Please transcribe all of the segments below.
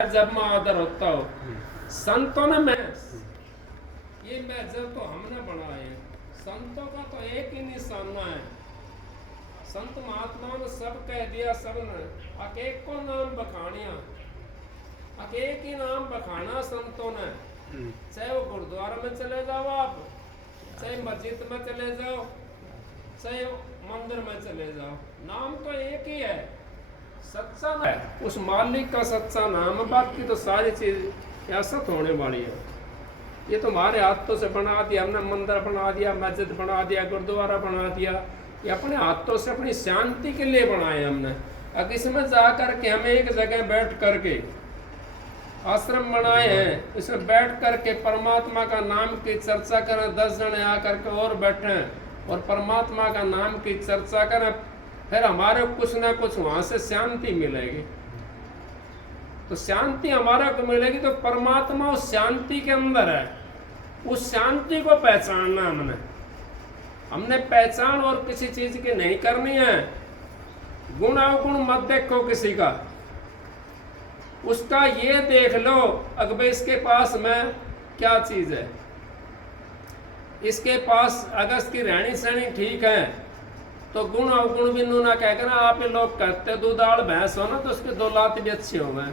जब में आदर होता हो संतों ने मैं ये महजर तो हमने बनाए हैं। संतों का तो एक ही निशाना है। संत महात्माओं ने सब कह दिया, सबने अकेक को नाम बखानिया, अकेक ही नाम बखाना संतों ने। चाहे वो गुरुद्वारा में चले जाओ आप, चाहे मस्जिद में चले जाओ, चाहे मंदिर में चले जाओ, नाम तो एक ही है, सच्चा है। उस मालिक का सच्चा नाम है। बाकी तो सारी चीज असत होने वाली है। ये तो हमारे हाथों से बना दिया हमने, मंदिर बना दिया, मस्जिद बना दिया, गुरुद्वारा बना दिया, ये अपने हाथों से अपनी शांति के लिए बनाए हमने। अब इसमें जा करके हमें एक जगह बैठ करके आश्रम बनाए हैं, इसमें बैठ करके परमात्मा का नाम की चर्चा करें, 10 जने आकर के और बैठे और परमात्मा का नाम की चर्चा करें, फिर हमारे कुछ ना कुछ वहां से शांति मिलेगी। तो शांति हमारा को मिलेगी तो परमात्मा उस शांति के अंदर है। उस शांति को पहचानना हमने पहचान और किसी चीज की नहीं करनी है। गुण अवगुण मत देखो किसी का, उसका ये देख लो अगर इसके पास में क्या चीज है। इसके पास अगर इसकी रहनी सहनी ठीक है तो गुण अवगुण बिंदु ना कहकर ना। आप ये लोग कहते दूधाड़ भैंस हो ना तो उसके 2 लात भी अच्छे हो गए,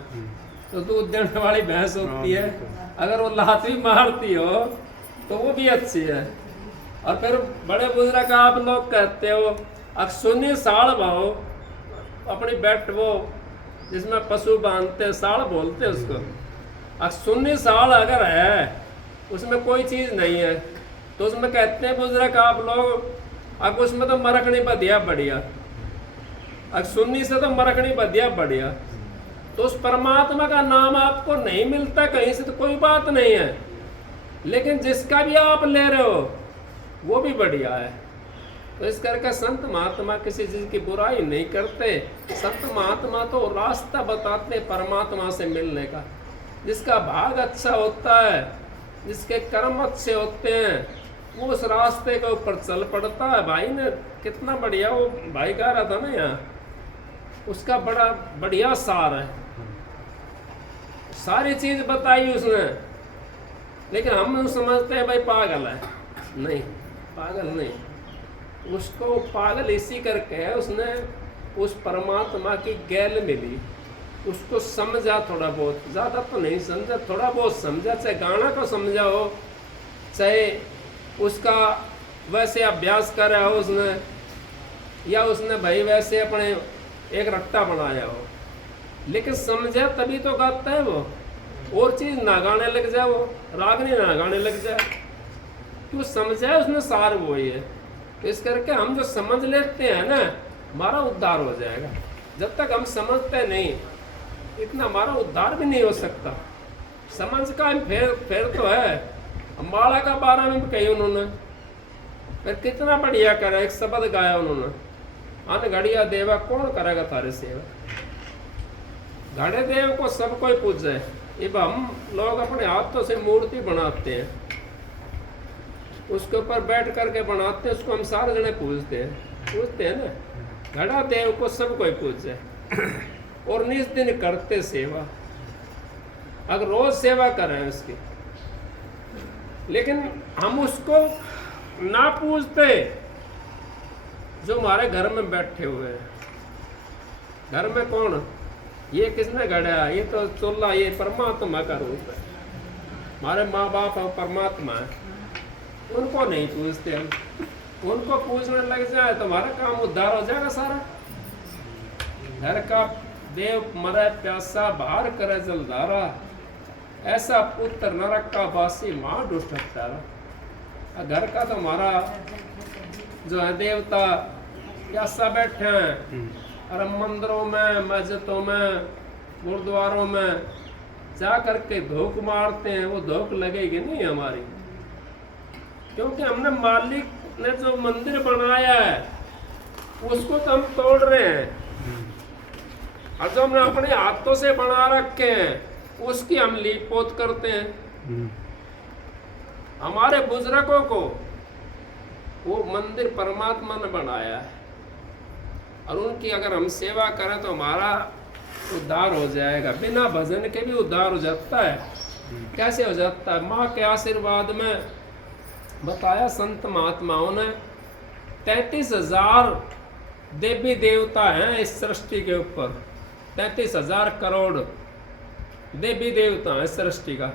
तो दूध देने वाली भैंस होती है, अगर वो लात भी मारती हो तो वो भी अच्छी है। और फिर बड़े बुजुर्ग आप लोग कहते हो अक्सुनी साड़ भाओ अपनी बैठ, वो जिसमें पशु बांधते साड़ बोलते उसको, अक्सुनी साड़ अगर है उसमें कोई चीज नहीं है तो उसमें कहते हैं बुजुर्ग आप लोग अब उसमें तो मरकनी बधिया बढ़िया, अब सुन्नी से तो मरकनी बधिया बढ़िया। तो उस परमात्मा का नाम आपको नहीं मिलता कहीं से तो कोई बात नहीं है, लेकिन जिसका भी आप ले रहे हो वो भी बढ़िया है। तो इस करके संत महात्मा किसी चीज की बुराई नहीं करते। संत महात्मा तो रास्ता बताते परमात्मा से मिलने का। जिसका भाग अच्छा होता है, जिसके कर्म अच्छे होते हैं, वो उस रास्ते के ऊपर चल पड़ता है। भाई ने कितना बढ़िया वो भाई कह रहा था ना यहाँ, उसका बड़ा बढ़िया सार है, सारी चीज बताई उसने। लेकिन हम समझते हैं भाई पागल है, नहीं पागल नहीं, उसको पागल इसी करके है उसने उस परमात्मा की गैल मिली, उसको समझा थोड़ा बहुत, ज्यादा तो नहीं समझा, थोड़ा बहुत समझा। चाहे गाना को समझा हो, चाहे उसका वैसे अभ्यास करा हो उसने, या उसने भाई वैसे अपने एक रट्टा बनाया हो, लेकिन समझा तभी तो गाता है वो। और चीज ना गाने लग जाए, वो रागनी ना गाने लग जाए, क्यों समझा उसने सार वो ही है। तो इस करके हम जो समझ लेते हैं ना, हमारा उद्धार हो जाएगा। जब तक हम समझते नहीं इतना हमारा उद्धार भी नहीं हो सकता। समझ का फेर तो है। अम्बाड़ा का 12 में कही उन्होंने, फिर कितना बढ़िया करा, एक शब्द गाया उन्होंने, अन घड़िया देवा कौन करेगा थारे सेवा। घड़े देव को सब कोई पूजे। अब हम लोग अपने हाथों से मूर्ति बनाते हैं, उसके ऊपर बैठ करके बनाते हैं, उसको हम सारे जने पूजते हैं ना। घड़ा देव को सब कोई पूजे और निज दिन करते सेवा। अगर रोज सेवा करें उसकी, लेकिन हम उसको ना पूजते जो हमारे घर में बैठे हुए हैं। घर में कौन, ये किसने गढ़ा, ये तो चूल्हा, ये परमात्मा का रूप है, हमारे माँ बाप और परमात्मा है, उनको नहीं पूजते हम। उनको पूजने लग जाए तो हमारा काम उद्धार हो जाएगा सारा। घर का देव मरे प्यासा बाहर करे जलधारा, ऐसा पुत्र नरक का वासी मां दुष्ट हत्यारा। घर का तो हमारा जो है देवता प्यासा बैठे हैं, और मंदिरों में, मस्जिदों में, गुरुद्वारों में जा करके धोख मारते हैं। वो धोख लगेगी नहीं हमारी, क्योंकि हमने मालिक ने जो मंदिर बनाया है उसको तो हम तोड़ रहे हैं, और जो हमने अपने हाथों से बना रखे हैं उसकी हम लीप पोत करते हैं। हमारे बुजुर्गों को वो मंदिर परमात्मा ने बनाया है, और उनकी अगर हम सेवा करें तो हमारा उद्धार हो जाएगा। बिना भजन के भी उद्धार हो जाता है। कैसे हो जाता है? माँ के आशीर्वाद में बताया संत महात्माओं ने 33,000 देवी देवता हैं इस सृष्टि के ऊपर। 33,000 करोड़ देवी देवता हैं इस सृष्टि का।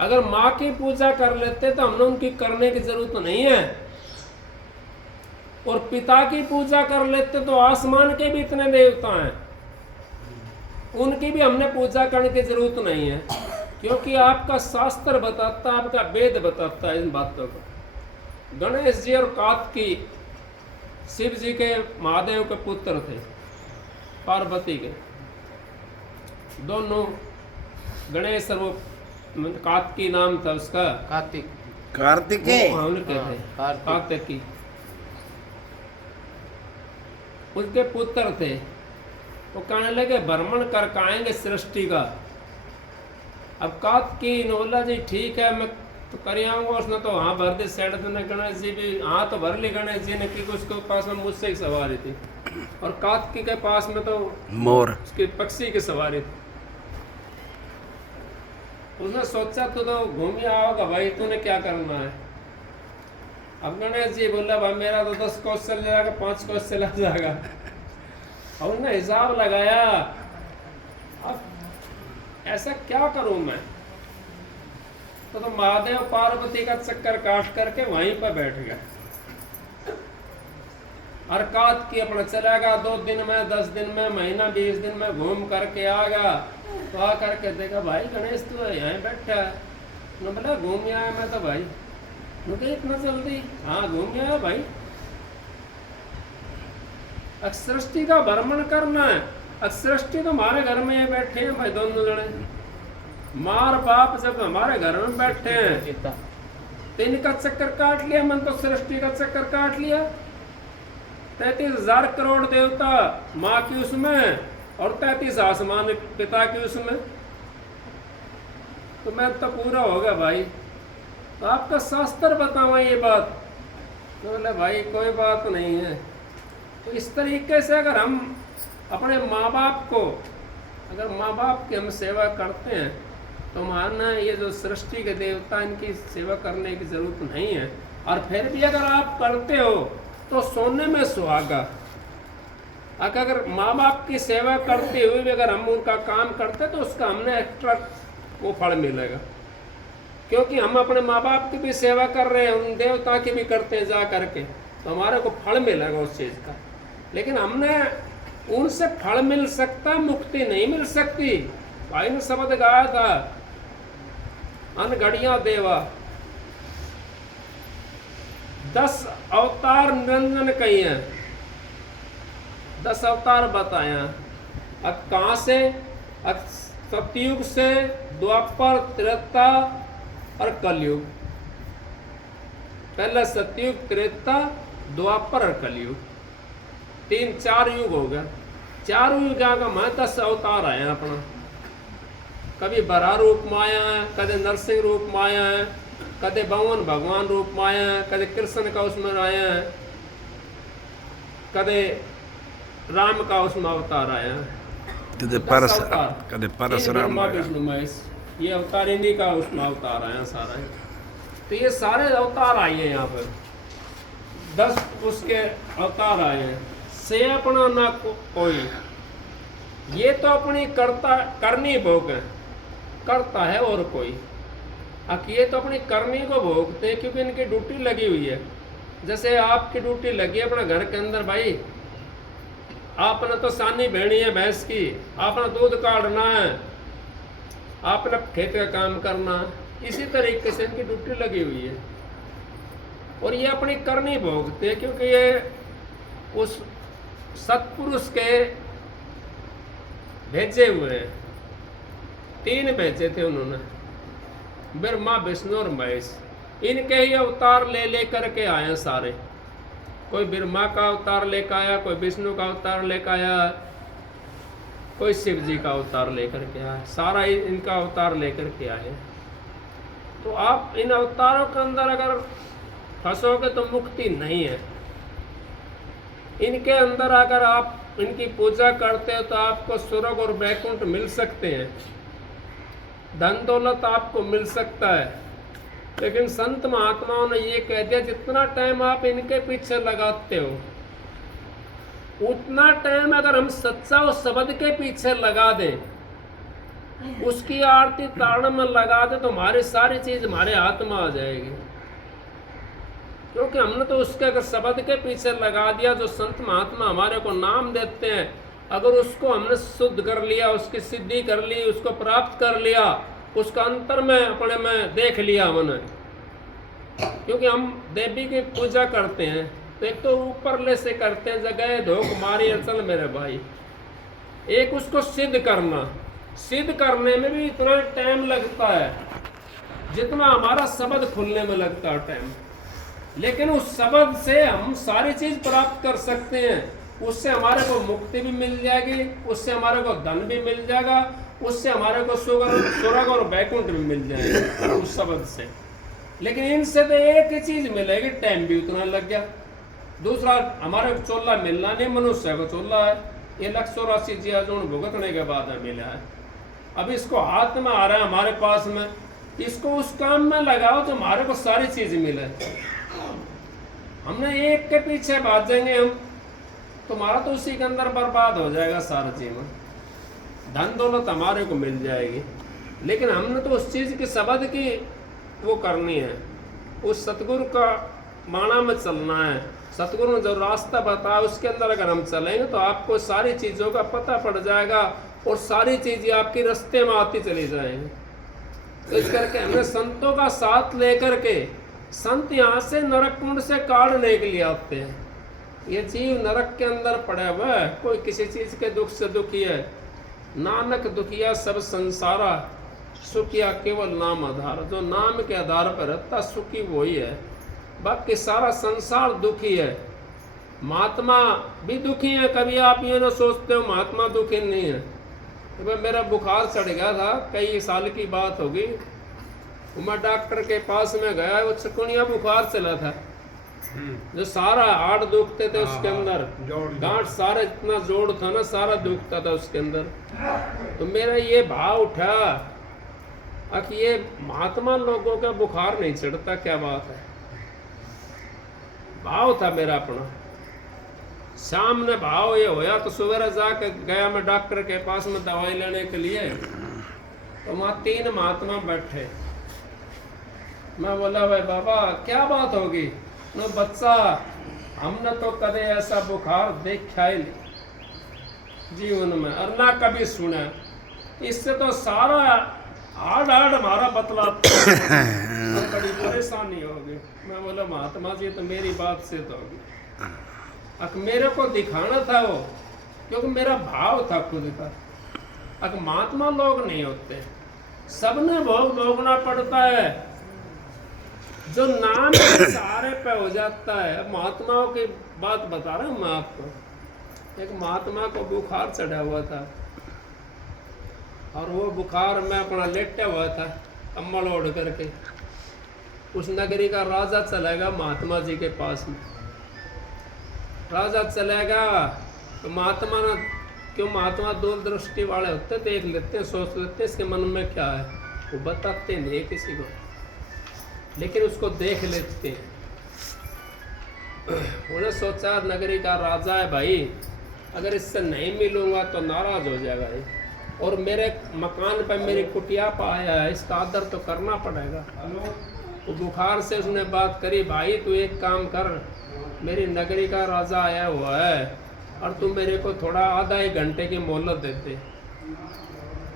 अगर माँ की पूजा कर लेते तो हमने उनकी करने की जरूरत नहीं है। और पिता की पूजा कर लेते तो आसमान के भी इतने देवता हैं, उनकी भी हमने पूजा करने की जरूरत नहीं है, क्योंकि आपका शास्त्र बताता है, आपका वेद बताता है इन बातों को। गणेश जी और कार्तिकी शिव जी के, महादेव के पुत्र थे, पार्वती के। दोनों गणेश और वो कार्तिकी नाम था उसका, कार्तिकेय कार्तिकी उनके पुत्र थे। वो कहने लगे भ्रमण कर आएंगे सृष्टि का। अब कार्तिकी ने बोला जी ठीक है मैं तो कर आऊंगा। उसने तो हाँ भर दी सेठ ने, गणेश जी भी हाँ तो भर ली गणेश जी ने, क्योंकि उसके पास में मुझसे ही सवारी थी और कार्तिकी के पास में तो मोर उसकी पक्षी की सवारी थी। उसने सोचा तो घूम ही आओगा भाई, तूने क्या करना है। अब गणेश जी बोला भाई मेरा तो 10 कोस चल जाएगा, 5 कोस चला जाएगा। और उसने हिसाब लगाया, अब ऐसा क्या करूं मैं। तो महादेव पार्वती का चक्कर काट करके वहीं पर बैठ गया। और कार्तिकी अपना चलेगा 2 दिन में, 10 दिन में, महीना 20 दिन में घूम करके आ गया। तो आ करके देखा भाई गणेश तू यहाँ बैठा है। उन्होंने बोला घूम आया मैं तो भाई। उनके इतना जल्दी? हाँ घूम आया भाई। सृष्टि का भ्रमण करना है। सृष्टि तो हमारे घर में ये बैठे हैं भाई, दोनों जने मार बाप जब हमारे घर में बैठे हैं तो इनका चक्कर काट लिया, मन तो सृष्टि का चक्कर काट लिया। 33,000 करोड़ देवता माँ की उसमें और 33 आसमान पिता की उसमें, तो मैं तो पूरा हो गया भाई। तो आपका शास्त्र बतावा ये बात। तो बोले भाई कोई बात नहीं है। तो इस तरीके से अगर हम अपने माँ बाप को, अगर माँ बाप की हम सेवा करते हैं तो मानना ये जो सृष्टि के देवता इनकी सेवा करने की जरूरत नहीं है। और फिर भी अगर आप करते हो तो सोने में सुहागा। अगर माँ बाप की सेवा करते हुए भी अगर हम उनका काम करते तो उसका हमने एक्स्ट्रा वो फल मिलेगा, क्योंकि हम अपने माँ बाप की भी सेवा कर रहे हैं, उन देवता की भी करते हैं जा करके, तो हमारे को फल मिलेगा उस चीज़ का। लेकिन हमने उनसे फल मिल सकता, मुक्ति नहीं मिल सकती। भाई ने शब्द गाया था, अनगढ़िया देवा 10 अवतार निरंजन कही है, 10 अवतार बताया। अब कहाँ से? सतयुग से, द्वापर, त्रेता और कलयुग। पहला सतयुग, त्रेता, द्वापर और कलयुग, 3-4 युग हो गया। 4 युग का मैं 10 अवतार आए अपना। कभी बरा रूप में आया है, कदे नरसिंह रूप में आया है, कदे भगवान भगवान रूप में आया है, कदे कृष्ण का उसमें आया है, कदे राम का उसमें अवतार आया है। कदे परशुराम, विष्णु महेश, ये अवतार इन्हीं का उसमें अवतार आया सारा। तो ये सारे अवतार आए हैं यहाँ पर, 10 उसके अवतार आए हैं। से अपना ना कोई, ये तो अपनी करनी भोग है, करता है और कोई। अब ये तो अपनी करनी को भोगते हैं, क्योंकि इनकी ड्यूटी लगी हुई है। जैसे आपकी ड्यूटी लगी है अपना घर के अंदर, भाई आपने तो सानी भेड़ी है भैंस की, आपने दूध काटना है, आपने खेत का काम करना। इसी तरीके से इनकी ड्यूटी लगी हुई है और ये अपनी करनी भोगते हैं, क्योंकि ये उस सत्पुरुष के भेजे हुए हैं। 3 भेजे थे उन्होंने, ब्रह्मा, विष्णु और महेश। इनके ही अवतार ले लेकर के आए सारे। कोई ब्रह्मा का अवतार लेकर आया, कोई विष्णु का अवतार लेकर आया, कोई शिव जी का अवतार लेकर के आया, सारा इनका अवतार लेकर के आए। तो आप इन अवतारों के अंदर अगर फंसोगे तो मुक्ति नहीं है। इनके अंदर अगर आप इनकी पूजा करते हो तो आपको स्वर्ग और वैकुंठ मिल सकते हैं, धन दौलत आपको मिल सकता है। लेकिन संत महात्माओं ने ये कह दिया जितना टाइम आप इनके पीछे लगाते हो उतना टाइम अगर हम सच्चा और शब्द के पीछे लगा दें, उसकी आरती तारण में लगा दें, तो हमारी सारी चीज हमारे हाथ में आ जाएगी। क्योंकि हमने तो उसके अगर शब्द के पीछे लगा दिया, जो संत महात्मा हमारे को नाम देते हैं, अगर उसको हमने शुद्ध कर लिया, उसकी सिद्धि कर ली, उसको प्राप्त कर लिया, उसका अंतर में अपने में देख लिया हमने। क्योंकि हम देवी की पूजा करते हैं तो एक तो ऊपरले से करते हैं, जगह धोख मारी अचल मेरे भाई। एक उसको सिद्ध करना, सिद्ध करने में भी इतना टाइम लगता है जितना हमारा शब्द खुलने में लगता है टाइम। लेकिन उस शब्द से हम सारी चीज प्राप्त कर सकते हैं। उससे हमारे को मुक्ति भी मिल जाएगी, उससे हमारे को धन भी मिल जाएगा, उससे हमारे को स्वर्ग और वैकुंठ भी मिल जाएगा उस शब्द से। लेकिन इनसे तो एक ही चीज मिलेगी, टाइम भी उतना लग गया। दूसरा हमारे को चोला मिलना नहीं, मनुष्य को चोला है, ये 184 जिया जोन भुगतने के बाद मिला है। अब इसको हाथ में आ रहा है हमारे पास में, इसको उस काम में लगाओ तो हमारे को सारी चीज मिले। हमने एक के पीछे भागेंगे हम, तुम्हारा तो उसी के अंदर बर्बाद हो जाएगा सारा जीवन। धन दौलत हमारे को मिल जाएगी, लेकिन हमने तो उस चीज की शब्द की वो करनी है, उस सतगुरु का माना में चलना है। सतगुरु ने जो रास्ता बताया उसके अंदर अगर हम चलेंगे तो आपको सारी चीजों का पता पड़ जाएगा और सारी चीजें आपके रास्ते में आती चली जाएंगी। तो इस करके हमने संतों का साथ लेकर के, संत यहाँ से नरक कुंड से काढ़ने के लिए आते हैं। ये जीव नरक के अंदर पड़ा हुआ है, कोई किसी चीज के दुख से दुखी है। नानक दुखिया सब संसारा, सुखिया केवल नाम आधार। जो नाम के आधार पर रहता सुखी वही है, बाकी सारा संसार दुखी है। महात्मा भी दुखी है। कभी आप ये ना सोचते हो महात्मा दुखी नहीं है। तो भाई मेरा बुखार चढ़ गया था, कई साल की बात होगी, मैं डॉक्टर के पास में गया, वो चिकनिया बुखार चला था, जो सारा हाड़ दुखते थे उसके अंदर, गांठ सारे इतना जोड़ था ना, सारा दुखता था उसके अंदर। तो मेरा ये भाव उठा कि ये महात्मा लोगों का बुखार नहीं चढ़ता, क्या बात है। भाव था मेरा अपना। शाम ने भाव ये होया तो सवेरे जाके गया मैं डॉक्टर के पास में दवाई लेने के लिए, तो वहाँ 3 महात्मा बैठे। मैं बोला भाई बाबा क्या बात होगी। न बच्चा हमने तो कदे ऐसा बुखार देखा ही नहीं जीवन में, और ना कभी सुना। इससे तो सारा हाड़ हमारा बतला बड़ी परेशानी होगी। मैं बोला महात्मा जी तो मेरी बात से तो होगी, अक मेरे को दिखाना था वो, क्योंकि मेरा भाव था खुद का। अक महात्मा लोग नहीं होते, सबने भोग भोगना पड़ता है। जो नाम के सहारे पे हो जाता है। अब महात्माओं की बात बता रहा हूँ मैं आपको। एक महात्मा को बुखार चढ़ा हुआ था, और वो बुखार में अपना लेटा हुआ था कम्बल ओढ़ करके। उस नगरी का राजा चलेगा महात्मा जी के पास में। राजा चलेगा तो महात्मा ने, क्यों महात्मा दूरदृष्टि वाले होते, देख लेते हैं, सोच लेते हैं इसके मन में क्या है, वो बताते नहीं किसी को, लेकिन उसको देख लेते हैं। उन्हें सोचा नगरी का राजा है भाई, अगर इससे नहीं मिलूंगा तो नाराज हो जाएगा ये, और मेरे मकान पर मेरी कुटिया पर आया है, इसका आदर तो करना पड़ेगा। वो बुखार से उसने बात करी, भाई तू एक काम कर, मेरी नगरी का राजा आया हुआ है और तू मेरे को थोड़ा आधा 1 घंटे की मोहलत देते।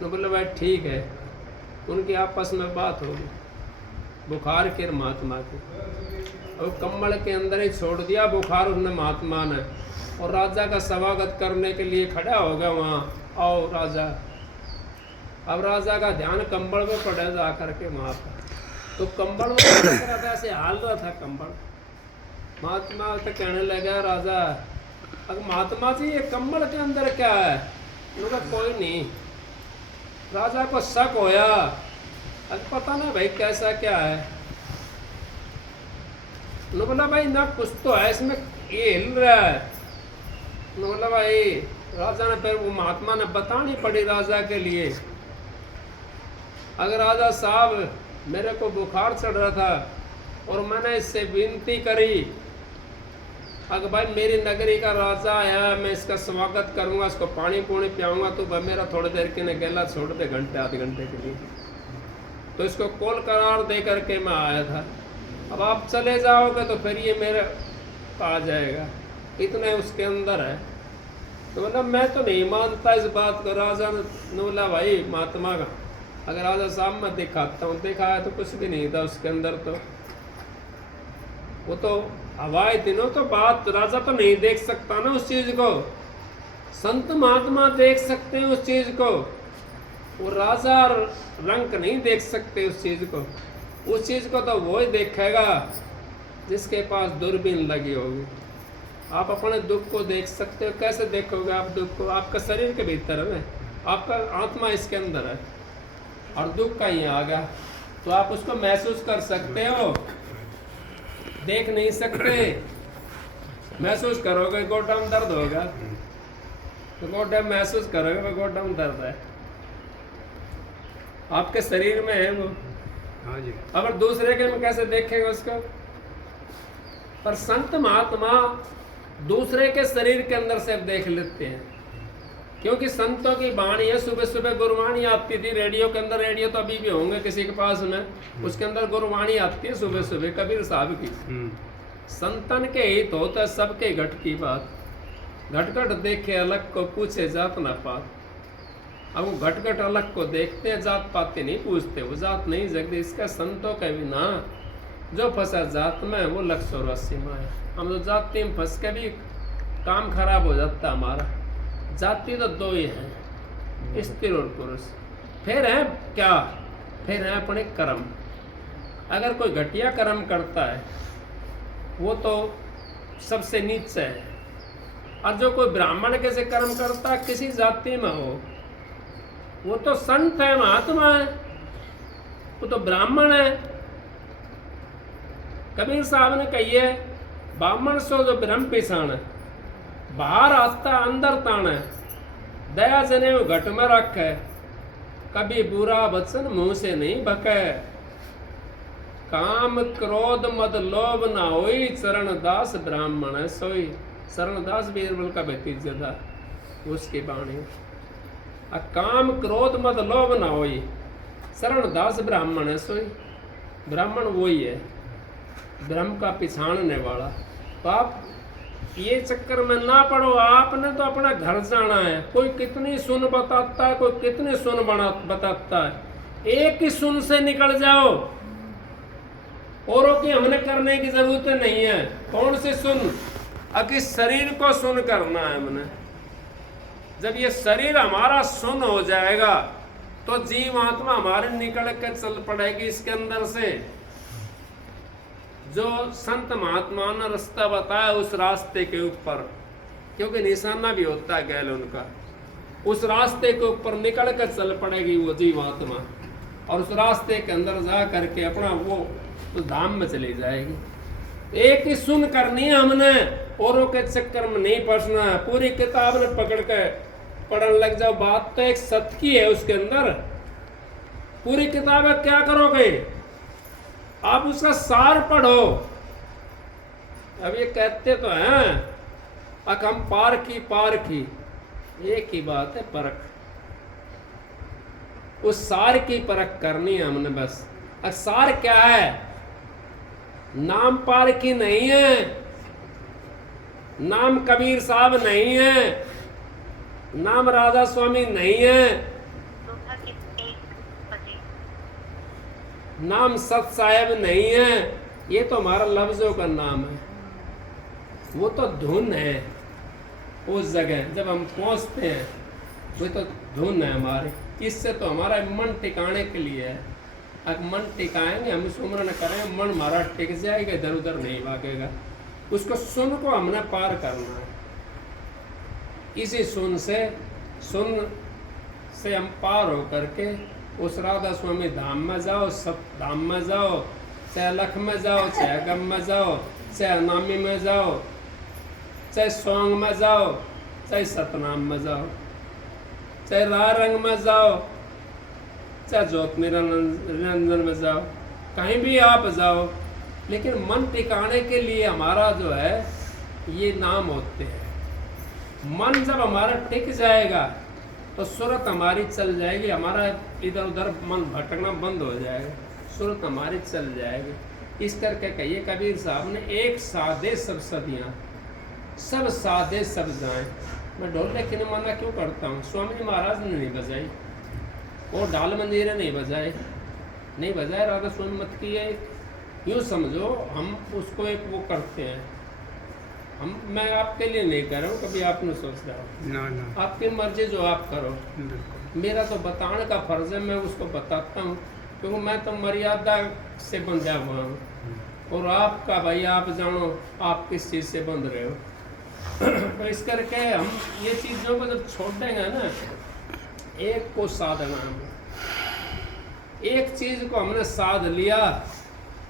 तो बोले भाई ठीक है। उनकी आपस में बात होगी बुखार के महात्मा की, और कम्बल के अंदर ही छोड़ दिया बुखार उसने महात्मा ने, और राजा का स्वागत करने के लिए खड़ा हो गया वहाँ। आओ राजा। अब राजा का ध्यान कंबल में पड़ा जा करके वहाँ पर, तो कंबल में रहा था, ऐसे हाल रहा था कंबल। महात्मा तो कहने लगा राजा, अब महात्मा जी ये कंबल के अंदर क्या है। उनका कोई नहीं। राजा को शक होया, अब पता ना भाई कैसा क्या है। उन्होंने बोला भाई ना कुछ तो है इसमें, ये हिल रहा है। बोला भाई राजा ने फिर वो महात्मा ने बतानी पड़ी राजा के लिए। अगर राजा साहब मेरे को बुखार चढ़ रहा था और मैंने इससे विनती करी, अगर भाई मेरी नगरी का राजा आया, मैं इसका स्वागत करूंगा, इसको पानी पूनी पियाऊंगा, तो भाई मेरा थोड़ी देर के लिए गला छोड़ दे, घंटे आधे घंटे के लिए। तो इसको कॉल करार दे करके मैं आया था। अब आप चले जाओगे तो फिर ये मेरे आ जाएगा, इतने उसके अंदर है। तो बोला मैं तो नहीं मानता इस बात को। राजा ने बोला भाई महात्मा का अगर राजा साहब मैं दिखाता हूँ, दिखाया तो कुछ भी नहीं था उसके अंदर, तो वो तो हवाएं तीनों, तो बात राजा तो नहीं देख सकता ना उस चीज को, संत महात्मा देख सकते हैं उस चीज को, वो राजा रंग नहीं देख सकते उस चीज को। उस चीज को तो वो ही देखेगा जिसके पास दूरबीन लगी होगी। आप अपने दुख को देख सकते हो, कैसे देखोगे आप दुख को? आपका शरीर के भीतर है, आपका आत्मा इसके अंदर है और दुख कहीं आ गया तो आप उसको महसूस कर सकते हो, देख नहीं सकते। महसूस करोगे गोड्डा में दर्द होगा तो गोड्डा महसूस करोगे गोड्डा में दर्द है, आपके शरीर में है वो। हाँ जी। अगर दूसरे के में कैसे देखेंगे उसको? पर संत महात्मा दूसरे के शरीर के अंदर से देख लेते हैं, क्योंकि संतों की वाणी है। सुबह सुबह गुरुवाणी आती थी रेडियो के अंदर, रेडियो तो अभी भी होंगे किसी के पास में, उसके अंदर गुरुवाणी आती है सुबह सुबह कबीर साहब की। संतन के हित होता है सबके घट की बात, घटघट देखे अलग को पूछे जात ना पात। अब वो घटघट अलग को देखते हैं, जात पाते नहीं पूछते, वो जात नहीं जगती। इसका संतों का भी ना जो फंसा जात में वो लक्ष्य और सीमा है। हम तो जाति में फंस के भी काम खराब हो जाता हमारा। जाति तो दो ही हैं, स्त्री और पुरुष। फिर है क्या? फिर है अपने कर्म। अगर कोई घटिया कर्म करता है वो तो सबसे नीचे है, और जो कोई ब्राह्मण कैसे कर्म करता है किसी जाति में हो वो तो संत है, महात्मा है, वो तो ब्राह्मण है। कबीर साहब ने कही है ब्राह्मण सो जो ब्रह्म पिसान है, बाहर आता अंदर तान है, दया जने घट में रख है, कभी बुरा वचन मुंह से नहीं बके, काम क्रोध मद लोभ ना होई, चरण दास ब्राह्मण है सोई। चरण दास बीरबल का भतीजा था, उसकी वाणी। काम क्रोध मद लोभ ना होई, शरण दास ब्राह्मण है सोई। ब्राह्मण वही है, ब्रह्म का पिछाड़ने वाला। तो आप ये चक्कर में ना पड़ो, आपने तो अपना घर जाना है। कोई कितनी सुन बताता है, कोई कितनी सुन बताता है, एक ही सुन से निकल जाओ, औरों की हमने करने की जरूरत नहीं है। कौन सी सुन? अगर शरीर को सुन करना है हमने। जब ये शरीर हमारा सुन हो जाएगा तो जीवात्मा हमारे निकल कर चल पड़ेगी इसके अंदर से। जो संत महात्मा ने रास्ता बताया उस रास्ते के ऊपर, क्योंकि निशाना भी होता है गैल उनका, उस रास्ते के ऊपर निकल कर चल पड़ेगी वो जीवात्मा, और उस रास्ते के अंदर जा करके अपना वो उस धाम में चली जाएगी। एक ही सुन करनी है हमने, औरों के चक्कर में नहीं फंसना है। पूरी किताब ने पकड़ के पढ़ने लग जाओ, बात तो एक सत्य की है उसके अंदर। पूरी किताब क्या करोगे आप? उसका सार पढ़ो। अब ये कहते तो हैं अक हम पार की, एक ही बात है परख। उस सार की परख करनी है हमने बस। अब सार क्या है? नाम पार की नहीं है, नाम कबीर साहब नहीं है, नाम राधा स्वामी नहीं है, नाम सत साहेब नहीं है। ये तो हमारा लफ्जों का नाम है, वो तो धुन है। उस जगह जब हम पहुंचते हैं वो तो धुन है हमारे। इससे तो हमारा मन टिकाने के लिए है। अब मन टिकाएंगे हम, सुमरन करेंगे, मन हमारा टिक जाएगा, इधर उधर नहीं भागेगा। उसको सुन को हमने पार करना है। इसी सुन से हम पार हो करके उस राधा स्वामी धाम में जाओ, सब धाम में जाओ, चाहे लख में जाओ, चाहे गम में जाओ, चाहे अनामी में जाओ, चाहे सोंग में जाओ, चाहे सतनाम में जाओ, चाहे रा रंग में जाओ, चाहे ज्योत निरंजन में जाओ, कहीं भी आप जाओ, लेकिन मन टिकाने के लिए हमारा जो है ये नाम होते हैं। मन जब हमारा टिक जाएगा तो सूरत हमारी चल जाएगी, हमारा इधर उधर मन भटकना बंद हो जाएगा, सूरत हमारी चल जाएगी। इस करके कहिए कबीर साहब ने, एक साधे सब सदियाँ, सब साधे सब जाएं। मैं ढोल लेके मना क्यों करता हूँ? स्वामी जी महाराज ने नहीं बजाई, और ढाल मंजीरे नहीं बजाए, नहीं बजाए, राधा स्वामी मत की है। यूँ समझो हम उसको एक वो करते हैं, मैं आपके लिए नहीं कर रहा हूँ, कभी आप नहीं सोच रहा हूँ, ना आपकी मर्जी जो आप करो, मेरा तो बताने का फर्ज है, मैं उसको बताता हूँ, क्योंकि मैं तो मर्यादा से बंधा हुआ हूँ, और आपका भाई आप जानो आप किस चीज़ से बंध रहे हो। तो इस करके हम ये चीज़ों को जब छोड़ देंगे ना, एक को साधना में, एक चीज़ को हमने साध लिया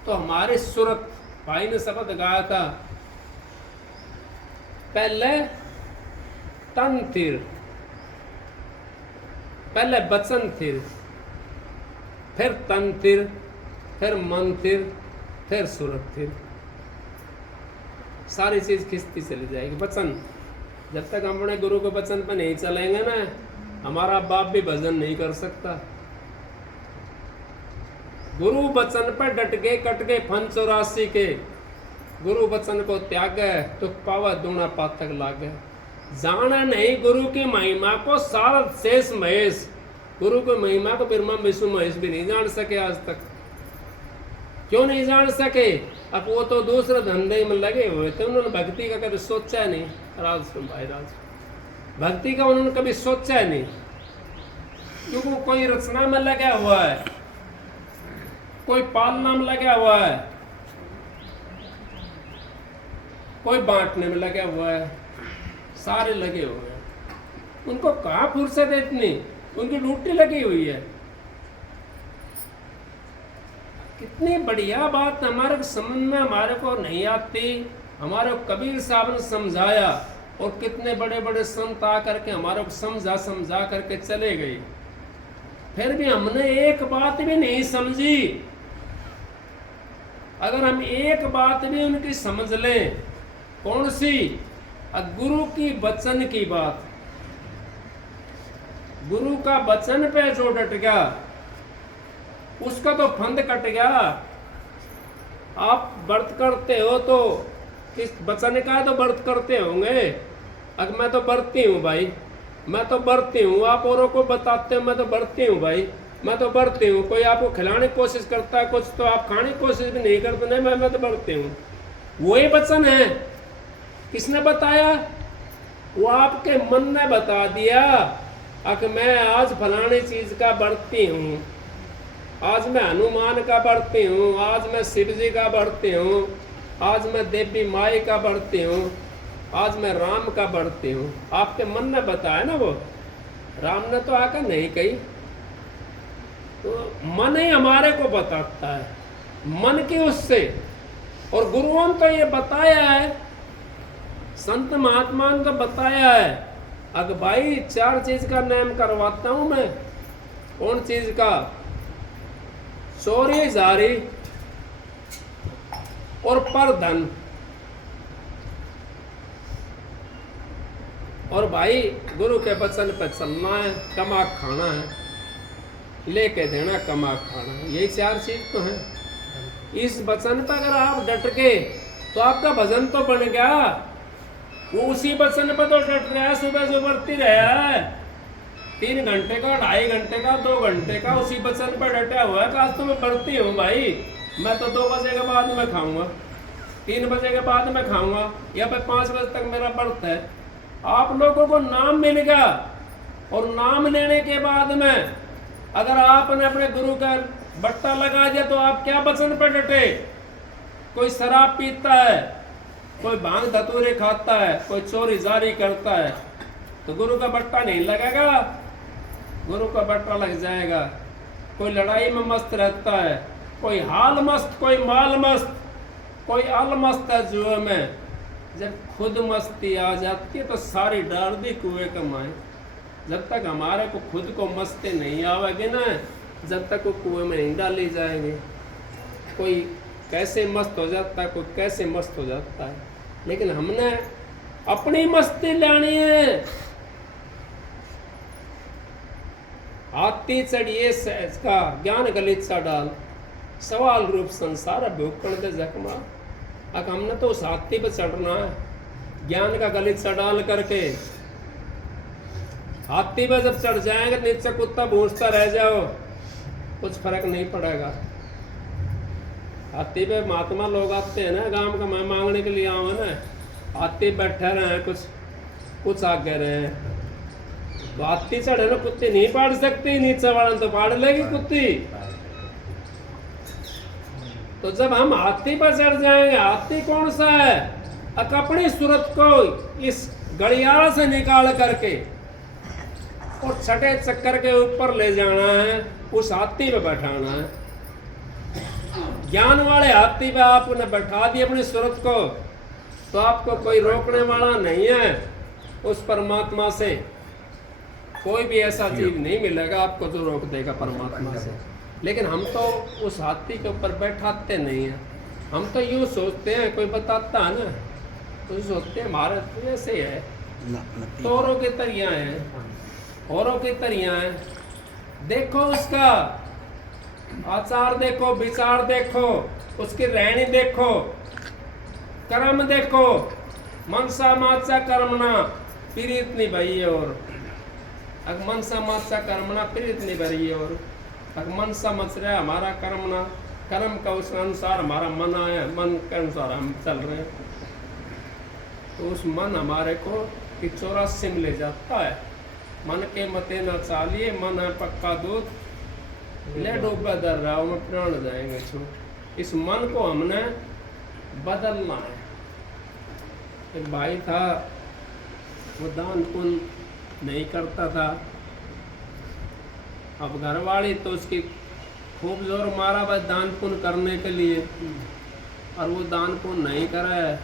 तो हमारी सूरत, भाई ने शब्द गाया था, पहले तन थिर, पहले बचन थिर, फिर तन थिर, फिर मन थिर, फिर सूरत थिर। सारी चीज खिंचती चली जाएगी। वचन, जब तक हम अपने गुरु के वचन पर नहीं चलेंगे ना, हमारा बाप भी भजन नहीं कर सकता। गुरु वचन पर डट गए, कट गए फन 84 के, गुरु वचन को त्यागे तो पावा दूना पातक लागे। जाना नहीं गुरु की महिमा को सारद शेष महेश, गुरु की महिमा को ब्रह्मा विष्णु महेश भी नहीं जान सके आज तक। क्यों नहीं जान सके? अब वो तो दूसरे धंधे में लगे हुए थे, उन्होंने भक्ति का कभी सोचा नहीं। राज भाई राज, भक्ति का उन्होंने कभी सोचा नहीं, क्योंकि वो कोई रचना में लगा हुआ है, कोई पालना में लगा हुआ है, कोई बांटने में लगा हुआ है, सारे लगे हुए हैं। उनको कहाँ फुर्सत है इतनी, उनकी ड्यूटी लगी हुई है। कितनी बढ़िया बात हमारे समझ में हमारे को नहीं आती, हमारे को कबीर साहब ने समझाया, और कितने बड़े बड़े संत आकर के हमारे को समझा करके चले गए, फिर भी हमने एक बात भी नहीं समझी। अगर हम एक बात भी उनकी समझ लें, कौन सी? गुरु की वचन की बात, गुरु का वचन पे जो डट गया उसका तो फंद कट गया। आप व्रत करते हो तो किस वचन का तो व्रत करते होंगे। अगर मैं तो व्रती हूँ भाई, मैं तो व्रती हूँ, आप औरों को बताते हो मैं तो व्रती हूँ भाई, मैं तो व्रती हूँ। कोई आपको खिलाने की कोशिश करता है कुछ, तो आप खाने की कोशिश भी नहीं करते, नहीं मैं तो व्रती हूँ। वही वचन है, किसने बताया? वो आपके मन ने बता दिया कि मैं आज फलानी चीज का व्रती हूँ, आज मैं हनुमान का व्रती हूँ, आज मैं शिव जी का व्रती हूँ, आज मैं देवी माई का व्रती हूँ, आज मैं राम का व्रती हूँ। आपके मन ने बताया ना, वो राम ने तो आकर नहीं कही। तो मन ही हमारे को बताता है, मन की उससे। और गुरुओं ने तो ये बताया है, संत महात्मा ने तो बताया है। अगर भाई 4 चीज का नाम करवाता हूं मैं। कौन चीज का? चोरी जारी और परधन। और भाई गुरु के वचन पे चलना है, कमा खाना है, लेके देना कमा खाना, यही 4 चीज तो है। इस वचन पर अगर आप डट गए तो आपका भजन तो बन गया। वो उसी वचन पर तो डट रहा है, सुबह से बढ़ती रहा है, 3 घंटे का, 2.5 घंटे का, 2 घंटे का उसी वचन पर डटा हुआ है। आज तो मैं बढ़ती हूँ भाई, मैं तो 2 बजे के बाद में खाऊंगा, 3 बजे के बाद में खाऊंगा, या फिर 5 बजे तक मेरा व्रत है। आप लोगों को नाम मिल गया, और नाम लेने के बाद में अगर आपने अपने गुरु का बट्टा लगा दिया तो आप क्या वचन पर डटे? कोई शराब पीता है, कोई भांग धतूरे खाता है, कोई चोरी जारी करता है, तो गुरु का बट्टा नहीं लगेगा, गुरु का बट्टा लग जाएगा। कोई लड़ाई में मस्त रहता है, कोई हाल मस्त, कोई माल मस्त, कोई आल मस्त है जुए में, जब खुद मस्ती आ जाती है तो सारी डाल दी कुएं कमाए। जब तक हमारे को खुद को मस्ती नहीं आवेगी ना, जब तक वो कुएं में नहीं डाली जाएंगे। कोई कैसे मस्त हो जाता है, कोई कैसे मस्त हो जाता है, लेकिन हमने अपनी मस्ती लानी है। आती चढ़िए का ज्ञान गलीचा डाल, सवाल रूप संसार भूखण दे जख्मा। अब हमने तो उस हाथी पे चढ़ना है, ज्ञान का गलीचा डाल करके। हाथी पे जब चढ़ जाएंगे नीचे कुत्ता भूंजता रह जाओ, कुछ फर्क नहीं पड़ेगा। हाथी पे महात्मा लोग आते हैं ना, गांव का मैं मांगने के लिए आऊँ ना, हाथी बैठे रहे कुछ आगे रहे, तो हाथी चढ़े ना कुत्ती नहीं पाड़ सकती, नीचे वाला तो पाड़ लेगी कुत्ती। तो जब हम हाथी पर चढ़ जाएंगे, हाथी कौन सा है, अपनी सूरत को इस घड़ियाल से निकाल करके और छठे चक्कर के ऊपर ले जाना है, उस हाथी पे बैठाना है। ज्ञान वाले हाथी पे आपने बैठा दी अपनी सूरत को, तो आपको कोई रोकने वाला नहीं है। उस परमात्मा से कोई भी ऐसा चीज नहीं मिलेगा आपको जो रोक देगा परमात्मा से। लेकिन हम तो उस हाथी के ऊपर बैठाते नहीं हैं। हम तो यूँ सोचते हैं, कोई बताता है ना तो सोचते हैं हमारे तो ऐसे है, तोरों की तरियाँ हैं, औरों की तरियाँ हैं। देखो उसका आचार, देखो विचार, देखो उसकी रहनी, देखो कर्म, देखो मनसा माचा कर्मणा पीड़ित नहीं भई और अग मनसा माचा कर्मणा पीड़ित नहीं भई और अग मनसा मच रहा है हमारा कर्मणा, कर्म का उस अनुसार हमारा मन आया, मन के अनुसार हम चल रहे हैं। तो उस मन हमारे को कि 84 में ले जाता है। मन के मते न चालिए, मन है पक्का दूध, ले डूबे दर रहा में प्राण जाएंगे छूट। इस मन को हमने बदलना है। एक भाई था, वो दान पुण्य नहीं करता था। अब घरवाली तो उसकी खूब जोर मारा बस दान पुण्य करने के लिए, और वो दान पुण्य नहीं करा है।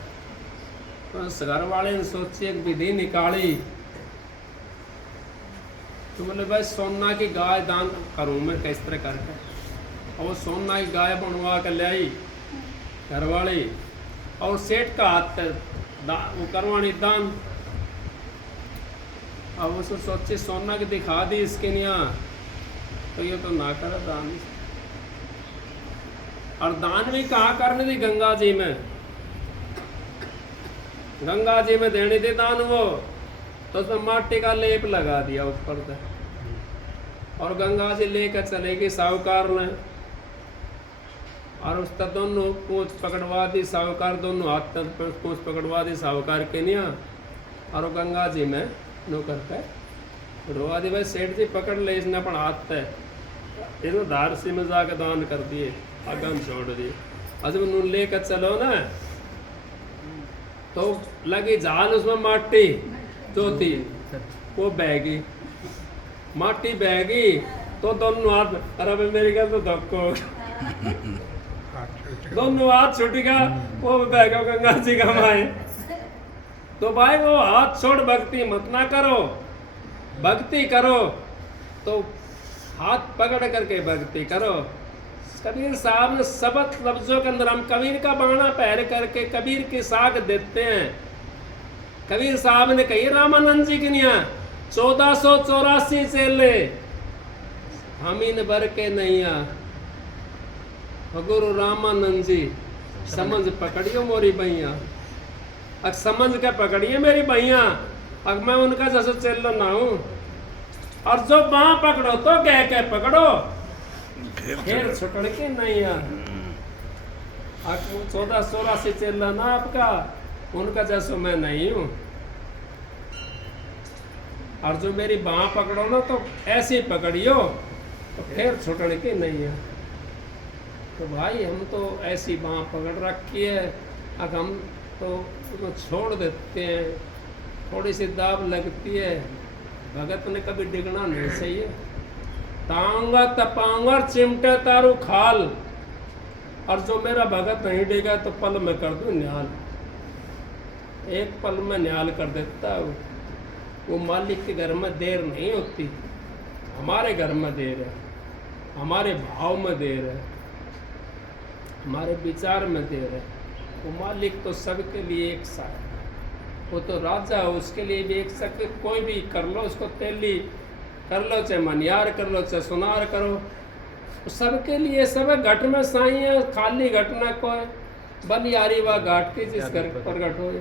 तो उस घरवाले ने सोची एक विधि निकाली, तो बोले भाई सोना की गाय दान करूँ मैं किस तरह करके। और वो सोना की गाय बनवा कर ले आई घरवाली, और सेठ का हाथ वो करवानी दान। अब उसको सोचे सोना की दिखा दी इसके यहाँ, तो ये तो ना करे दान। और दान भी कहाँ करने दी, गंगा जी में, गंगा जी में देने थे दान वो। तो उसमें माटी का लेप लगा दिया ऊपर से, और गंगा जी लेकर चलेगी साहूकार ने, और उसका दोनों पूंछ पकड़वा दी साहूकार, दोनों हाथ तक पूंछ पकड़वा दी साहूकार के निया, और वो गंगा जी में नो करता है रोआ दी। भाई सेठ जी पकड़ ले इसने अपन हाथ तय, इसने धारसी में जाकर दान कर दिए, अगन छोड़ दिए। अजब नून लेकर चलो ना, तो लगी झाल उसमें माटी चौथी, वो बहगी, माटी बहगी, तो दोनों हाथ, अरे मेरी गल तो धक्को, दोनों हाथ छूट गया, वो बह गया गंगा जी का माए। तो भाई वो हाथ छोड़, भक्ति मत ना करो, भक्ति करो तो हाथ पकड़ करके भक्ति करो। कबीर साहब ने सबक लफ्जों के अंदर, हम कबीर का बाणा पहन करके कबीर की साख देते हैं। कबीर साहब ने कही रामानंद जी की निया 1484 चेले हम इन भर के नैया, गुरु रामानंद जी समझ पकड़ियो मोरी भैया। अब समझ के पकड़िए मेरी भैया, अब मैं उनका जैसे चेला ना हूँ। और जो बाँ पकड़ो तो कह पकड़ो, फिर छुटड़ के नहीं यार। 1484 चेला ना आपका, उनका जैसा मैं नहीं हूँ। और जो मेरी बाँ पकड़ो ना तो ऐसे पकड़ियो, तो फिर छुटड़ के नहीं है। तो भाई हम तो ऐसी बाँ पकड़ रखी है, अब हम तो उसको छोड़ देते हैं, थोड़ी सी दाब लगती है। भगत ने कभी डिगना नहीं सही है। ताऊंगा तपाऊंगा चिमटे तारू खाल, और जो मेरा भगत नहीं डिगा तो पल में कर दूं निहाल। एक पल में न्याल कर देता है वो मालिक के घर में देर नहीं होती, हमारे घर में देर है, हमारे भाव में देर है, हमारे विचार में देर है। वो मालिक तो सबके लिए एक सा है, वो तो राजा है, उसके लिए भी एक सा। कोई भी कर लो उसको, तेली कर लो चाहे मनियार कर लो चाहे सुनार करो, सबके लिए सब घट में साई है। खाली घट ना कोई बलियारी व घाट की जिस घर पर घट हो,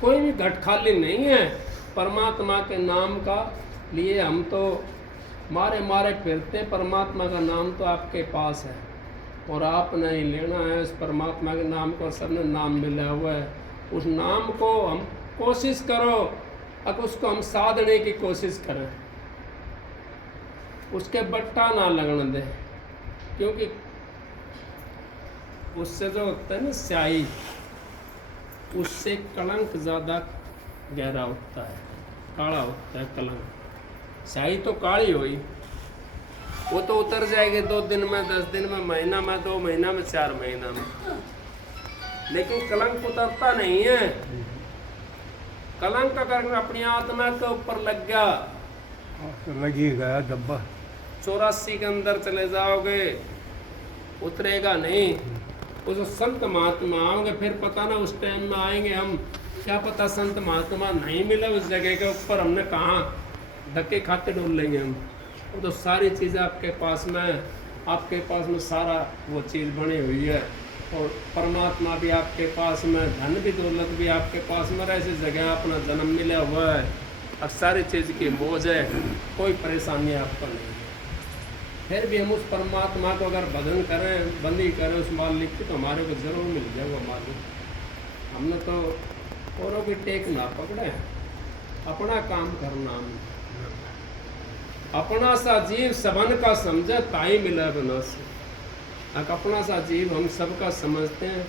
कोई भी घट खाली नहीं है। परमात्मा के नाम का लिए हम तो मारे मारे फिरते, परमात्मा का नाम तो आपके पास है और आपने ही लेना है उस परमात्मा के नाम को। सबने नाम मिला हुआ है, उस नाम को हम कोशिश करो, अब उसको हम साधने की कोशिश करें, उसके बट्टा ना लगने दें, क्योंकि उससे जो होता है ना स्याही, उससे कलंक ज़्यादा गहरा होता है, काला होता है कलंक। स्याही तो काली हुई, वो तो उतर जाएगी 2 दिन में, 10 दिन में, महीना में, 2 महीना में, 4 महीना में, लेकिन कलंक उतरता नहीं है। कलंक अगर अपनी आत्मा के ऊपर लग गया, लगी गया डब्बा, 84 के अंदर चले जाओगे, उतरेगा नहीं। वो जो संत महात्मा आओगे फिर पता ना उस टाइम में आएंगे हम, क्या पता संत महात्मा नहीं मिले उस जगह के ऊपर, हमने कहाँ धक्के खाते डोल लेंगे हम। वो तो सारी चीज़ें आपके पास में, आपके पास में सारा वो चीज़ बनी हुई है, और परमात्मा भी आपके पास में, धन भी दौलत भी आपके पास में, ऐसी जगह अपना जन्म मिला हुआ है, अब सारी चीज़ की मौज है, कोई परेशानी आपको नहीं है। फिर भी हम उस परमात्मा को अगर भजन करें, बंदी करें उस मालिक की, तो हमारे को जरूर मिल जाएगा मालिक। हमने तो औरों की टेक ना पकड़े, अपना काम करना, अपना सा जीव सबन का समझे ताई मिला बना से। अगर अपना सा जीव हम सबका समझते हैं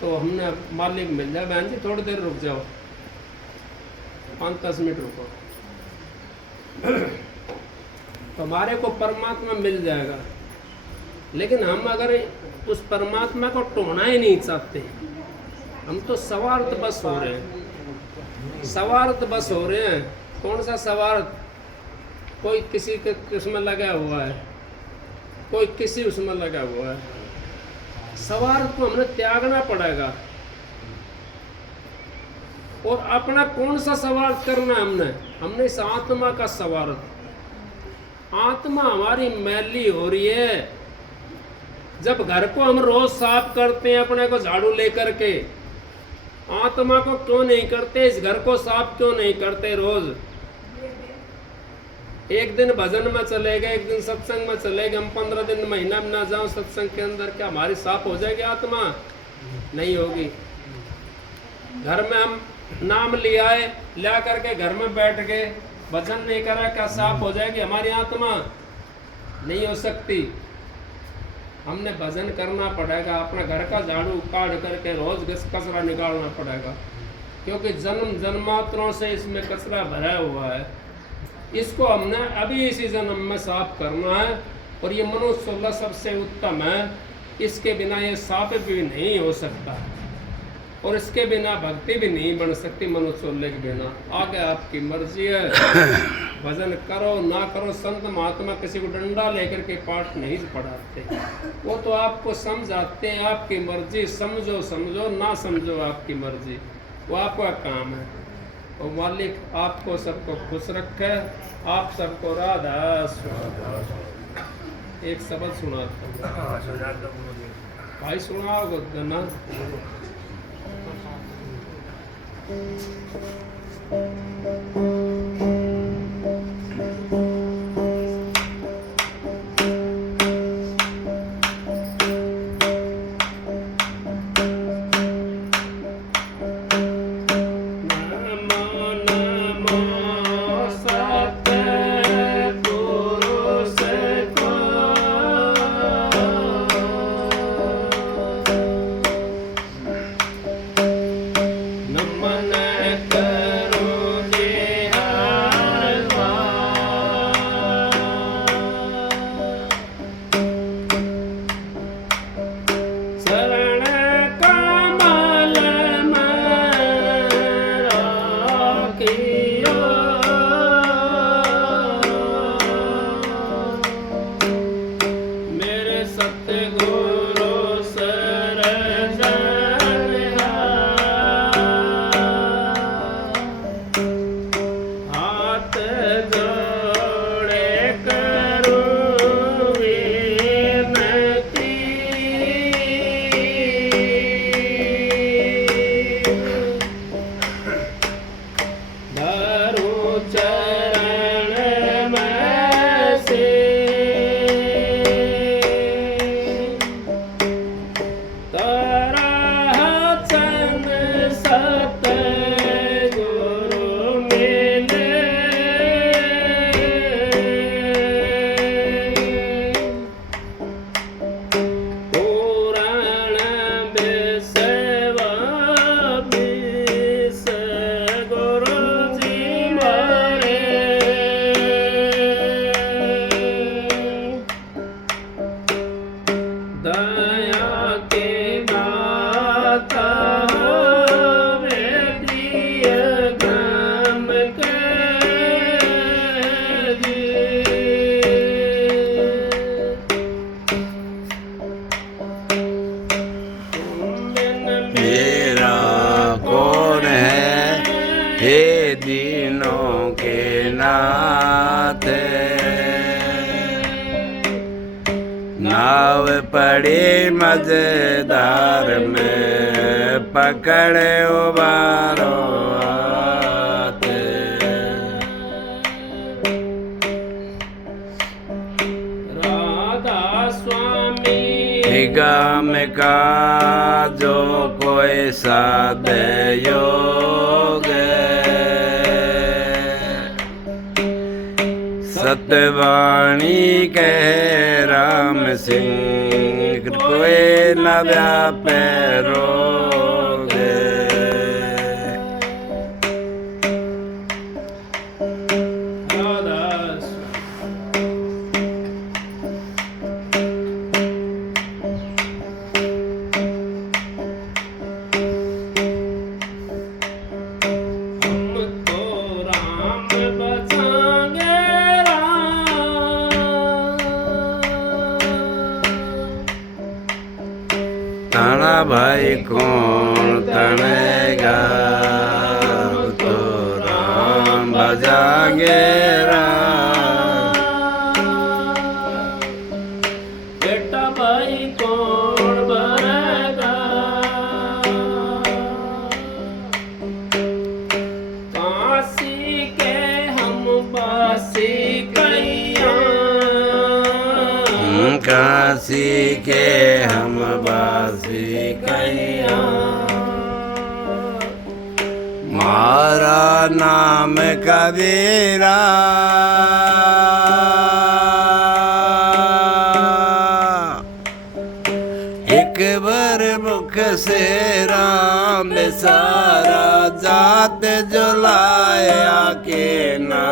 तो हमने मालिक मिल जाए। बहन जी थोड़ी देर रुक जाओ, 5-10 मिनट रुको, तो हमारे को परमात्मा मिल जाएगा। लेकिन हम अगर उस परमात्मा को टोना ही नहीं चाहते, हम तो स्वार्थ बस हो रहे हैं, स्वार्थ बस हो रहे हैं। कौन सा स्वार्थ? कोई किसी के उसमें लगा हुआ है, कोई किसी उसमें लगा हुआ है। स्वार्थ को हमने त्यागना पड़ेगा, और अपना कौन सा स्वार्थ करना है हमने इस आत्मा का स्वार्थ। आत्मा हमारी मैली हो रही है। जब घर को हम रोज साफ करते हैं अपने को झाड़ू लेकर के, आत्मा को क्यों नहीं करते? इस घर को साफ क्यों नहीं करते रोज? एक दिन भजन में चले गए, एक दिन सत्संग में चले गए, हम 15 दिन महीना में ना जाओ सत्संग के अंदर, क्या हमारी साफ हो जाएगी आत्मा? नहीं होगी। घर में हम नाम लिया है, लिया करके घर में बैठ गए, भजन नहीं करा, क्या साफ हो जाएगी हमारी आत्मा? नहीं हो सकती। हमने भजन करना पड़ेगा, अपना घर का झाड़ू काट करके रोज कचरा निकालना पड़ेगा, क्योंकि जन्म जन्मांतरों से इसमें कचरा भरा हुआ है। इसको हमने अभी इसी जन्म में साफ करना है, और ये मनुष्य 16 सबसे उत्तम है। इसके बिना ये साफ भी नहीं हो सकता, और इसके बिना भक्ति भी नहीं बन सकती मनुष्य 16 के बिना। आगे आपकी मर्जी है, भजन करो ना करो। संत महात्मा किसी को डंडा लेकर के पाठ नहीं पढ़ाते, वो तो आपको समझाते हैं, आपकी मर्जी, समझो समझो ना समझो आपकी मर्जी, वो आपका काम है। और मालिक आपको सबको खुश रखे, आप सबको राधा स्वामी। एक शब्द सुनाता हूँ भाई, सुनाओ ना। नमन करो देहा दया के दाता वे प्रिय ग्राम के मेरा कौन है हे दीनों के नाथ नाव पड़ी मजेदार में पकड़े उबारो हाथ राधा स्वामी निगम का जो कोई साधे योग सतवाणी कह राम सिंह कोई न व्यापे रोग राधा हमको राम बचाएंगे ताना भाई कौन तनेगा तो राम बजागे बेटा भाई कौन बनेगा काशी के हम बासी कैया काशी के हम बासी कैया मारा नाम कबीरा एक बार मुख से राम सारा जात जुलाया के ना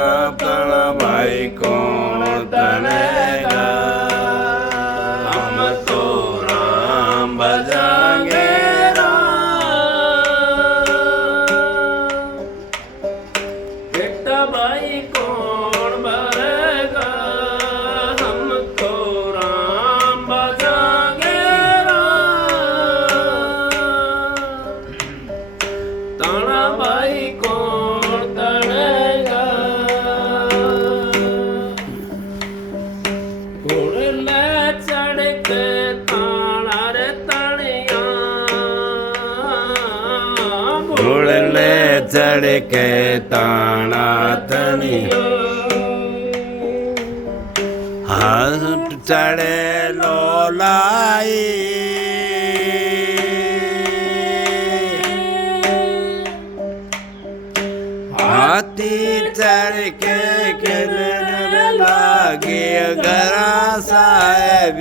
तण भाई कौन तनेगा हम तो राम बजाएंगे बेटा भाई कौन बनेगा हमको राम बजाएंगे ताना भाई कौन तनेगा घोड़े ले चढ़ के ताना रे तनिया घोड़ले चढ़ के ताना तनी हाथ चढ़े लोलाई हाथी चढ़ के खेलने लागी गरा साहेब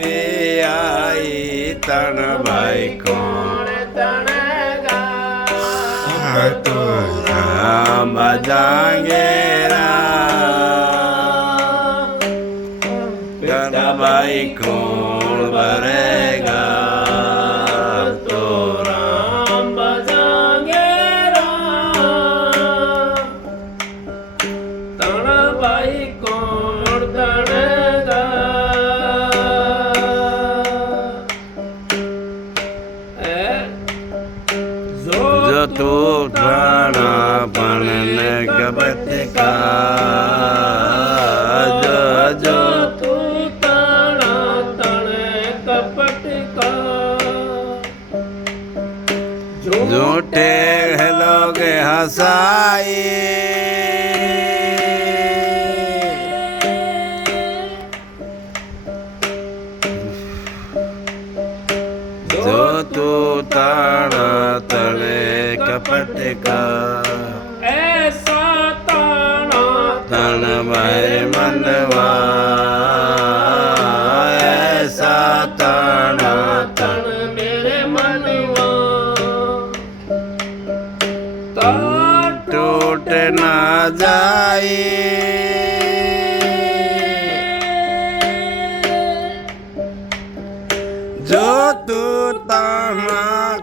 आई तन भाई कौन तनेगा तो राम बजाएंगे तन भाई कौन बरेगा तो राम बजाएंगे ताना भाई कौन तनेगा जो तू प्राणा बनने कबत का जो तू ताना तने कपट का झूठे लोग हंसाई जो तू ताना तले कपट का ऐसा ताना तन भाई मनवा ऐसा ताना तन मेरे मनवा टूट ना जाए जो तू ताना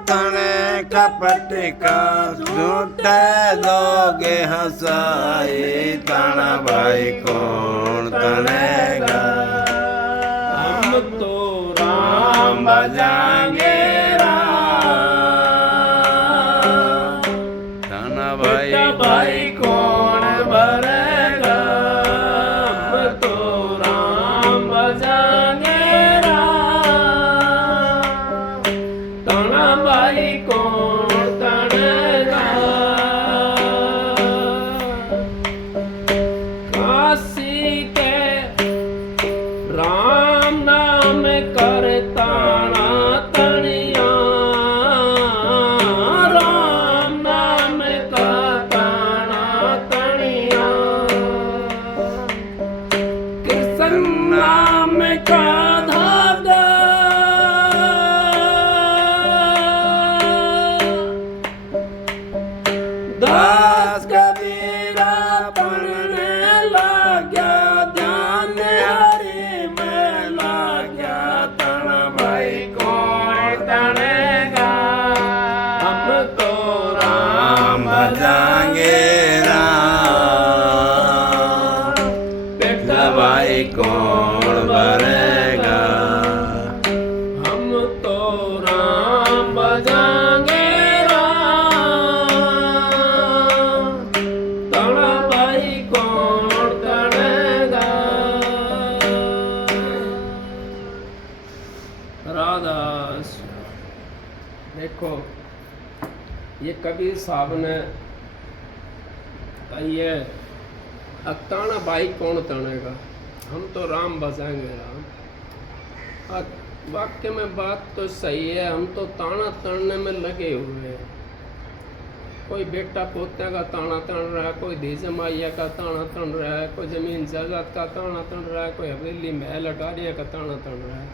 तने कपट का झूठे दोगे हंसाई ताना भाई कौन तनेगा हम तो राम भजाएंगे ताना भाई भाई कौन भरेगा हम तो राम भजाएंगे ताना भाई कौन तनेगा काशी के राम नाम करता तनिया राम नाम करता तनिया कृष्ण नाम का धागा दास कबीरा पढ़ने लगा ध्यान हरि में लगा तन भाई कौन तनेगा हम तो राम भजाएंगे बेटा भाई कौन भरेगा हम तो राम भजाएंगे तन भाई कौन तनेगा राधा देखो ये कबीर साहब ने कही है ताना भाई कौन तनेगा हम तो राम बजाएंगे राम वाक्य में बात तो सही है हम तो ताना तड़ने में लगे हुए हैं कोई बेटा पोते का ताना तड़ रहा है कोई धी जमाइया का ताना तड़ रहा है कोई जमीन जायदाद का ताना तड़ रहा है कोई हवेली महल अटारिया का ताना तड़ रहा है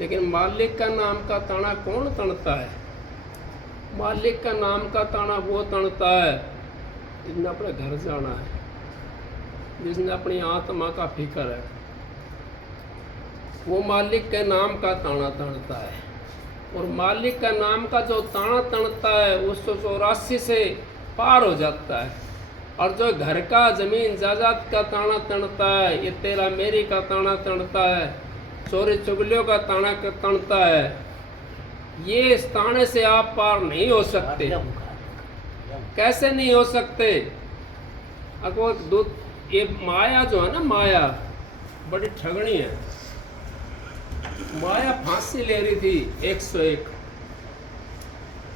लेकिन मालिक का नाम का ताना कौन तड़ता है मालिक का नाम का ताना वो तड़ता है जिसने अपने घर जाना है जिसने अपनी आत्मा का फिक्र है वो मालिक के नाम का ताना तड़ता है और मालिक का नाम का जो ताना तड़ता है वो 184 से पार हो जाता है और जो घर का जमीन जायदाद का ताना तड़ता है ये तेरा मेरी का ताना तड़ता है चोरी चुगलियों का ताना तड़ता है ये इस ताने से आप पार नहीं हो सकते कैसे नहीं हो सकते अगर ये माया जो है ना माया बड़ी ठगनी है माया फांसी ले रही थी 101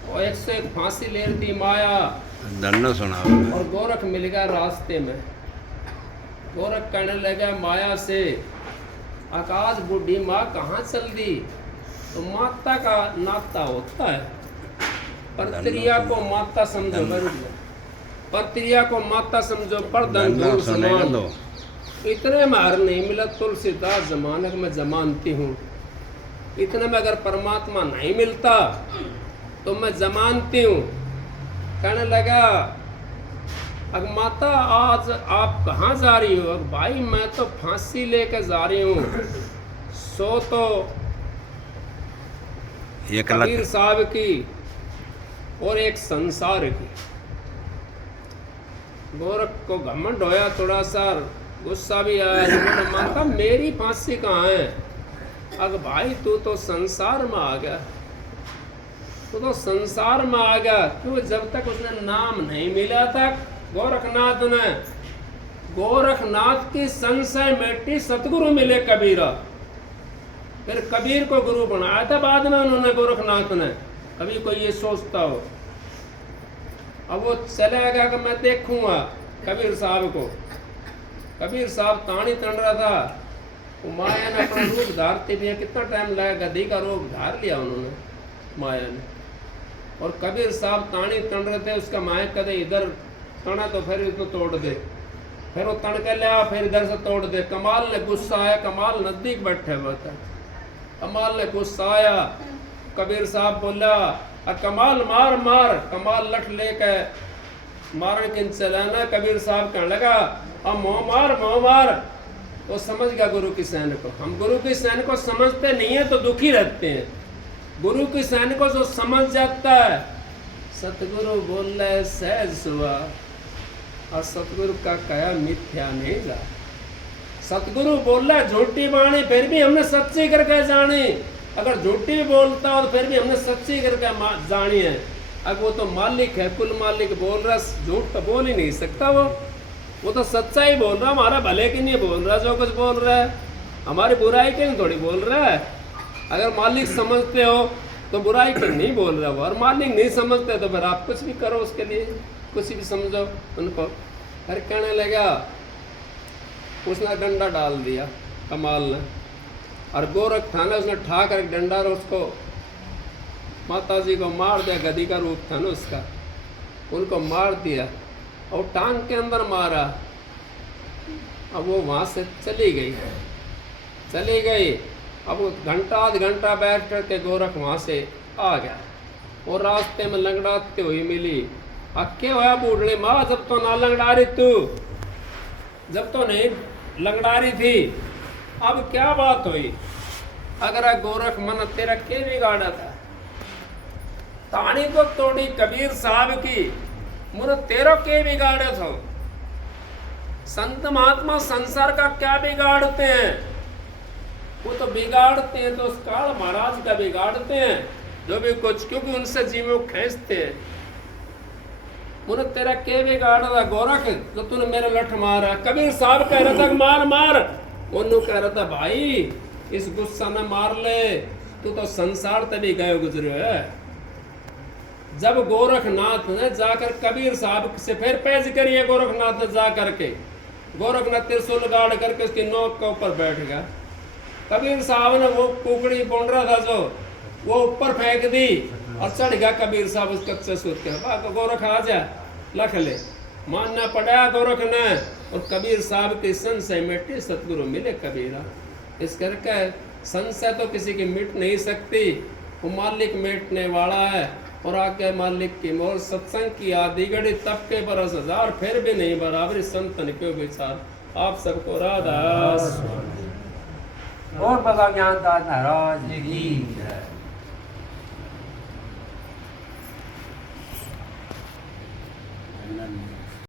और 101 फांसी ले रही थी माया धन्नो सुना और गोरख मिल गया रास्ते में गोरख कहने लगा माया से आकाश बूढ़ी माँ कहाँ चल दी तो माता का नाता होता है परत्रिया को माता समझो परत्रिया को माता समझो पर धन समान इतने में हर नहीं मिला तुलसीदास जमाने में जमानती हूँ इतने में अगर परमात्मा नहीं मिलता तो मैं जमानती हूँ कहने लगा अगर माता आज आप कहाँ जा रही हो भाई मैं तो फांसी लेकर जा रही हूँ सो तो कबीर साहब की और एक संसार की गोरख को घमंड होया थोड़ा सा गुस्सा भी आया माता मेरी फांसी कहाँ है अगर भाई तू तो संसार में आ गया तू तो संसार में आ गया क्यों जब तक उसने नाम नहीं मिला था गोरखनाथ की संशय मिट्टी सतगुरु मिले कबीरा फिर कबीर को गुरु बनाया था बाद में उन्होंने गोरखनाथ ने कभी कोई ये सोचता हो अब वो चले गया कि मैं देखूंगा कबीर साहब को कबीर साहब तानी तन रहा था वो माया ने अपना रूप धारते भी कितना टाइम लगा गधी का रूप धार लिया उन्होंने माया ने और कबीर साहब तानी तन रहे थे उसका माया कदे इधर तना तो फिर इसको तोड़ दे फिर वो तन के लिया फिर इधर से तोड़ दे कमाल ने गुस्सा आया कमाल नजदीक बैठे हुआ था कमाल ने गुस्सा आया कबीर साहब बोला कमाल मार मार कमाल लठ लेके मारने के चलाना कबीर साहब कहने लगा अब मोह मार तो समझ गया गुरु की सैन को हम गुरु की सैन को समझते नहीं है तो दुखी रहते हैं गुरु की सहन को जो समझ जाता है, सतगुरु बोल रहे सहज सुआ, और सतगुरु का कहा मिथ्या नहीं जा। सतगुरु बोल रहा है झूठी वाणी, फिर भी हमने सच्ची करके जानी। अगर झूठी भी बोलता हो तो फिर भी हमने सच्ची करके जानी है। अब वो तो मालिक है, कुल मालिक बोल रहा, झूठ तो बोल ही नहीं सकता वो तो सच्चाई बोल रहा, हमारा भले की नहीं बोल रहा। जो कुछ बोल रहा है हमारी बुराई के नहीं थोड़ी बोल रहा है। अगर मालिक समझते हो तो बुराई के नहीं बोल रहा वो, और मालिक नहीं समझते तो फिर आप कुछ भी करो उसके लिए, कुछ भी समझो उनको। फिर कहने लगा, उसने डंडा डाल दिया कमाल ने, और गोरख था ना, उसने ठा कर डंडा और उसको माता जी को मार दिया। गदी का रूप था ना उसका, उनको मार दिया और टांग के अंदर मारा। अब वो वहाँ से चली गई। अब वो घंटा आध घंटा बैठ कर के गोरख वहाँ से आ गया और रास्ते में लंगड़ाते हुई मिली। अक्के हुआ बूढ़े माँ, जब तो ना लंगड़ा रही तू, जब तो नहीं लंगड़ा रही थी, अब क्या बात हुई? अगर गोरख मन तेरा के बिगाड़ा था, तानी को तोड़ी कबीर साहब की, मुझे तेरा के बिगाड़े थो। संत महात्मा संसार का क्या बिगाड़ते हैं? वो तो बिगाड़ते हैं तो उस काल महाराज का बिगाड़ते हैं, जो भी कुछ, क्योंकि उनसे जीवों खींचते हैं। मुझे तेरा के बिगाड़ा था गोरख, जो तूने मेरे लठ मारा। कबीर साहब कह रहा था मार, उन्होंने कह रहा था भाई इस गुस्सा न मार ले, तू तो संसार तभी गए गुजरे है। जब गोरखनाथ ने जाकर कबीर साहब से फिर पैज करिए, गोरखनाथ ने जा करके, गोरखनाथ त्रिशूल गाड़ करके उसकी नोक के ऊपर बैठ गया। कबीर साहब ने वो कुकड़ी बुन रहा था जो, वो ऊपर फेंक दी और चढ़ गया कबीर साहब उस कच्चे सूत के। तो गोरख आ जा, लख ले, मानना पड़ा गोरख ने। और कबीर साहब की संशय मिट्टी, सतगुरु मिले कबीरा। इस करके संशय तो किसी की मिट नहीं सकती, वो मालिक मिटने वाला है। और आके मालिक की मोर सत्संग की आदि घड़ी, तब के बरस हजार, फिर भी नहीं बराबर संतन क्यों विचार। आप सबको राधा और बाबा ज्ञानदास महाराज की